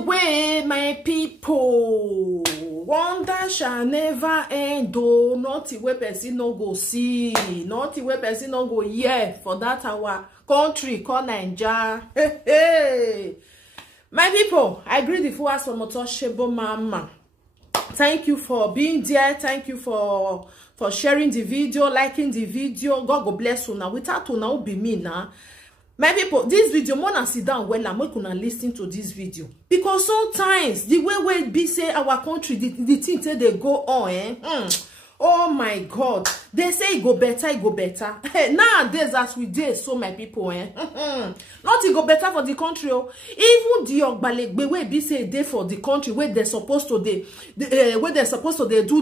way, my people. Wonder shall never end, though. Not the way person no go see, not the way person no go hear for that our country called Naija. Hey, hey. My people, I greet the fullest from Motoshebo Mama. Thank you for being there. Thank you for sharing the video, liking the video. God go bless you now. Without you now be me now. My people, this video, more than sit down well, I'm not gonna listen to this video. Because sometimes, the way we be say our country, the things that they go on, oh my God. They say it go better. Nowadays, as we did, so my people, not it go better for the country. Even the Ogbalegbe wey be say they for the country, where they're supposed to do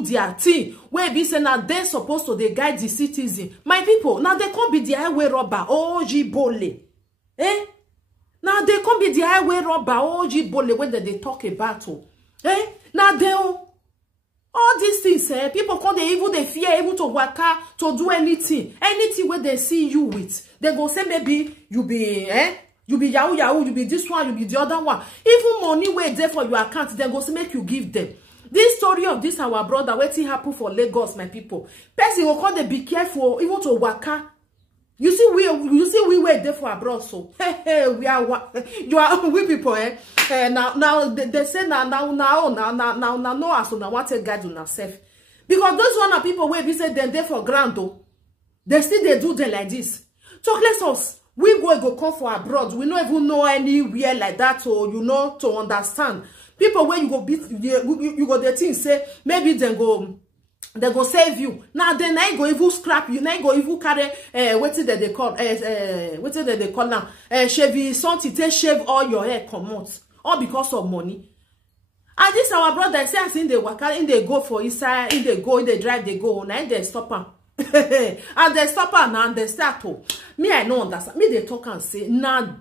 their thing, where be say now they're supposed to guide the citizen. My people, now they can't be the highway robber, Ojibole. Now they can't be the highway robber, Ojibole, when they talk about. Now they all these things, people come they even they fear able to work out to do anything where they see you with. They go say maybe you be yahoo, you be this one, you be the other one. Even money where there for your account, they go say make you give them. This story of this our brother, what it happen for Lagos, my people. Person will come they be careful even to work out. You see we were there for abroad, so we are we people now they say now no as on want to guide on yourself, because those one are people where we say them there for grand though, they still they do them like this. So let us we go come for abroad, we don't even know anywhere like that, or you know, to understand people where you go beat you go the thing say maybe they go save you. Now then I go even scrap you. Now I go even carry what is that they call what is that they call now? Shave something, take shave all your hair come out. All because of money. And this our brother say as in they work out, in they go for inside, in they go, in they drive, they go, now they stop them. And they stop her now and they start to me. I know understand. Me they talk and say now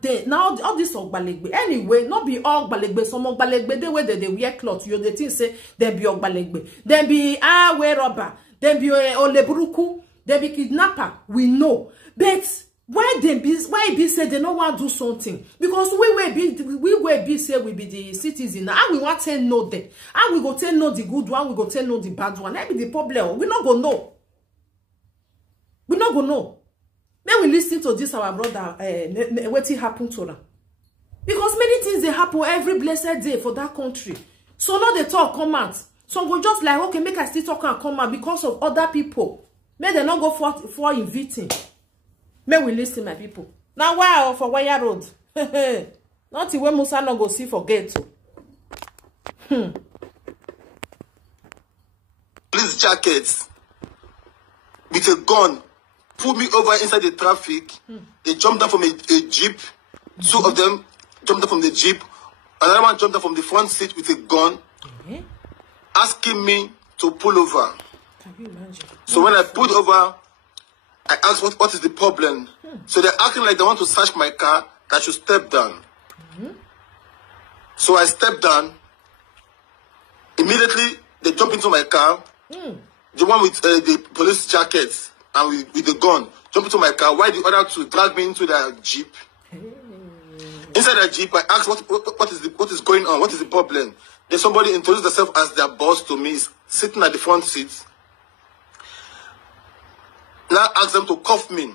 all this Ogbalegbe. Anyway, not be all Ogbalegbe. Some Ogbalegbe the way they wear clothes. You the thing say they be Ogbalegbe. They be highway robber. They be olebruku. They be kidnapper. We know. But why be say they don't want to do something? Because we be say we be the citizen. And we want to know them. And we go tell know the good one. We go tell know the bad one. That be the problem. We not go know. We not go know. Then we listen to this our brother what it happened to them. Because many things they happen every blessed day for that country. So now they talk come out. So go just like okay, make I still talk and come out because of other people. May they not go for inviting. May we listen, my people. Now why for Wire Road? Not the way Musa not go see forget. Police jackets with a gun. Pull me over inside the traffic. They jumped down from a jeep. Two of them jumped down from the jeep. Another one jumped down from the front seat with a gun, asking me to pull over. Can you imagine? So when I pulled over, I asked what is the problem. So they're acting like they want to search my car, that I should step down. So I stepped down. Immediately, they jump into my car. The one with the police jackets and with the gun jump into my car, while the other two drag me into their jeep. Inside the jeep, I asked what is going on, what is the problem. Then somebody introduced themselves as their boss to me, sitting at the front seat. Now I asked them to cuff me.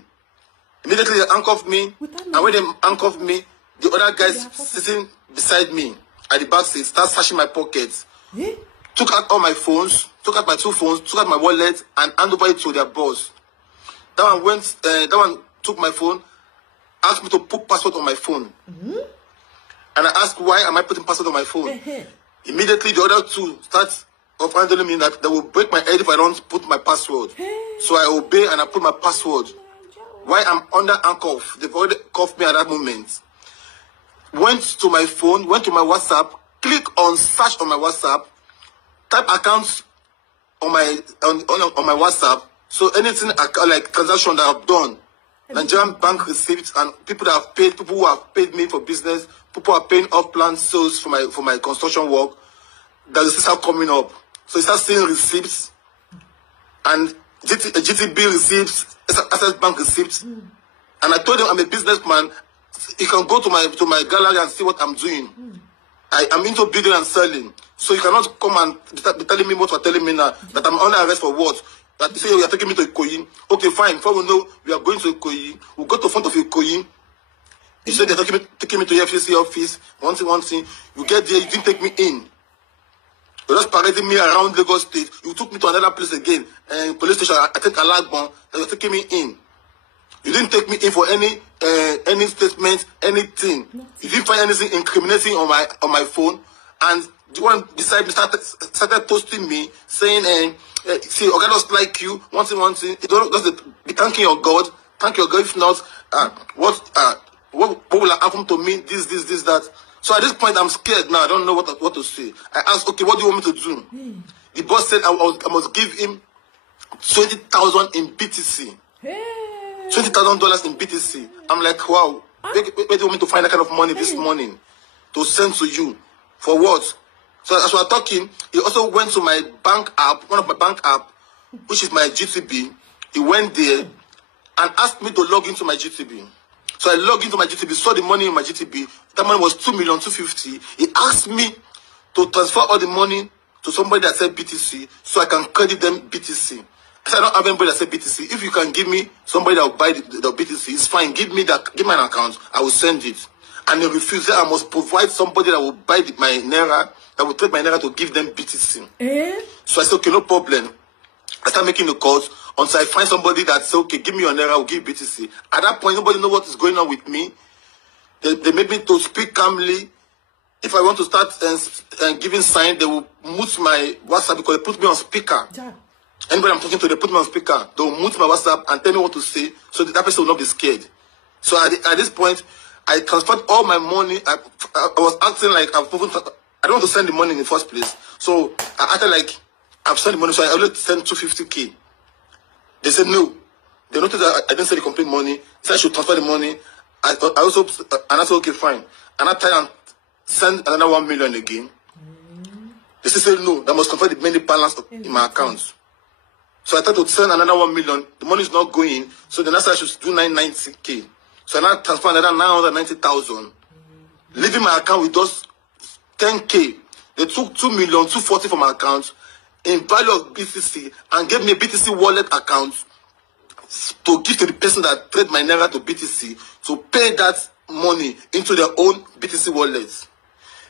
Immediately they handcuffed me, and when they handcuffed me, the other guys sitting beside me at the back seat start searching my pockets. Took out all my phones, took out my 2 phones, took out my wallet, and handed over it to their boss. That one took my phone, asked me to put password on my phone. And I asked, why am I putting password on my phone? Immediately, the other two start handling me that they will break my head if I don't put my password. So I obey and I put my password. While I'm under handcuff, they've already cuffed me at that moment. Went to my phone, went to my WhatsApp, click on search on my WhatsApp, type accounts on my WhatsApp. So anything like transaction that I've done, Nigerian bank receipts, and people that have paid, people who have paid me for business, people who are paying off plan sales for my construction work, the receipts are coming up. So you start seeing receipts and GTB receipts, Access Bank receipts. And I told them I'm a businessman. You can go to my gallery and see what I'm doing. I am into building and selling. So you cannot come and be telling me what you're telling me now, that I'm under arrest for what? That you say you are taking me to Ikoyi. Okay, fine. Before we know we are going to Ikoyi, we'll go to front of Ikoyi. You said they're taking me to the FCC office. One thing. You get there, you didn't take me in. You're just parading me around Lagos State. You took me to another place again. Police station, I take Alagbon. You're taking me in. You didn't take me in for any statement, anything. You didn't find anything incriminating on my phone. And the one beside me started posting me, saying, see, okay, just like you, one thing. You don't just be thanking your God. Thank your God. If not, what will happen to me? This, that. So at this point, I'm scared now. I don't know what to say. I asked, okay, what do you want me to do? The boss said I must give him 20,000 in BTC. $20,000 in BTC. I'm like, wow. Where do you want me to find that kind of money this morning to send to you? For what? So as we are talking, he also went to my bank app, one of my bank app, which is my GTB. He went there and asked me to log into my GTB. So I logged into my GTB, saw the money in my GTB. That money was 2,250,000. He asked me to transfer all the money to somebody that said BTC so I can credit them BTC. I said, I don't have anybody that said BTC. If you can give me somebody that will buy the BTC, it's fine. Give me an account. I will send it. And they refused that I must provide somebody that will buy my Naira, that will take my Naira to give them BTC. So I said, okay, no problem. I start making the calls until I find somebody that says, okay, give me your Naira, I'll give BTC. At that point, nobody knows what is going on with me. They made me to speak calmly. If I want to start giving sign, they will mute my WhatsApp because they put me on speaker. Yeah. Anybody I'm talking to, they put me on speaker. They will mute my WhatsApp and tell me what to say so that person will not be scared. So at this point, I transferred all my money. I was acting like I don't want to send the money in the first place. So I acted like I've sent the money, so I only sent 250K. They said no. They noticed that I didn't send the complete money. So I should transfer the money. I said, okay, fine. And I tried and send another 1 million again. They still said no, that must transfer the money balance in my account. So I tried to send another 1 million. The money is not going. So then I said I should do 990K. So I now transfer another 990,000. Leaving my account with just 10K. They took 2,240,000 from my account in value of BTC and gave me a BTC wallet account to give to the person that traded my Naira to BTC to pay that money into their own BTC wallets.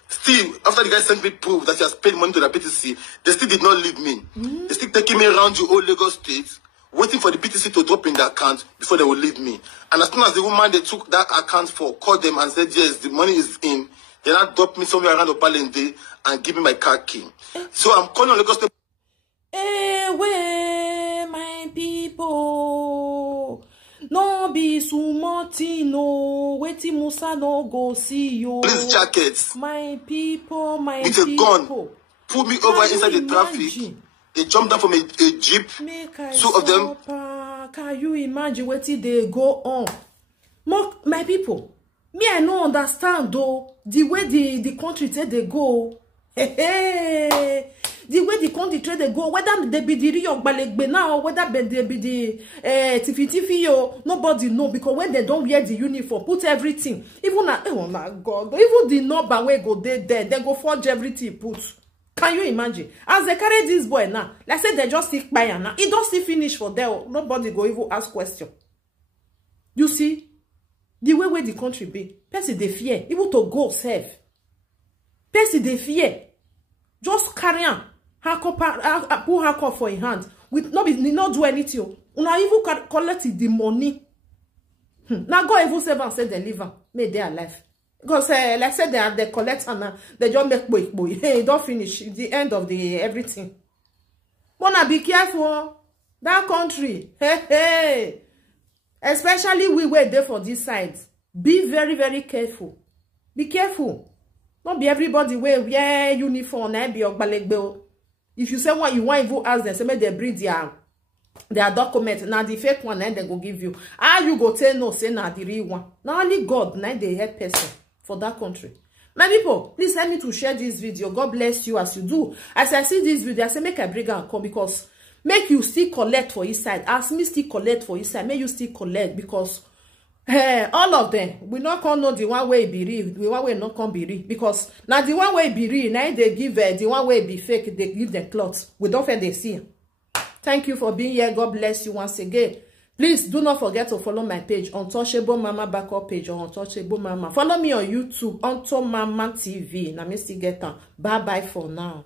Still, after the guy sent me proof that he has paid money to the BTC, they still did not leave me. They still taking me around the whole Lagos State, waiting for the BTC to drop in the account before they will leave me. And as soon as the woman they took that account for called them and said, yes, the money is in, they now dropped me somewhere around the Palende and give me my car key. So I'm calling on Lagos State. Where my people, no be sumoti, no waiting Musa no go see you. Police jackets. My people, with a gun, pull me over inside the traffic. They jumped down from a jeep. Two of them. Can you imagine what they go on? My people, me I no understand though the way the country say they go. The way the country trade they go, whether they be the real Balegbe now, whether they be the Tifi, nobody know, because when they don't wear the uniform, put everything, even oh my God, even the number where go there, they go forge everything put. Can you imagine? As they carry this boy now, like say they just stick by now, it don't still finish for them. Nobody go even ask question. You see, the way where the country be, person they fear, even to go safe. Person they fear, just carry on. Put her cup for a hand with not do anything. Una even collect the money. Now go even save and say they live may they alive. Because like I said they collect and they just make boy. Hey, don't finish. It's the end of the everything. Wanna be careful. That country. Hey. Especially we were there for this side. Be very, very careful. Be careful. Not be everybody wear uniform and be ogbalegbe. If you say what you want, you ask them, say make they bring their document. Now the fake one, then they go give you. How you go tell no, say now the real one. Now only God, now they help person for that country. My people, please help me to share this video. God bless you as you do. As I see this video, I say make I bring and come because make you still collect for his side. As me still collect for his side, make you still collect because All of them, we not come know the one way be real, the one way not come be real, because now the one way be real, now they give the one way be fake, they give the clothes. We don't find they see. Thank you for being here. God bless you once again. Please do not forget to follow my page, Untouchable Mama Backup page, or Untouchable Mama. Follow me on YouTube, Unto Mama TV. Now me still get on. Bye bye for now.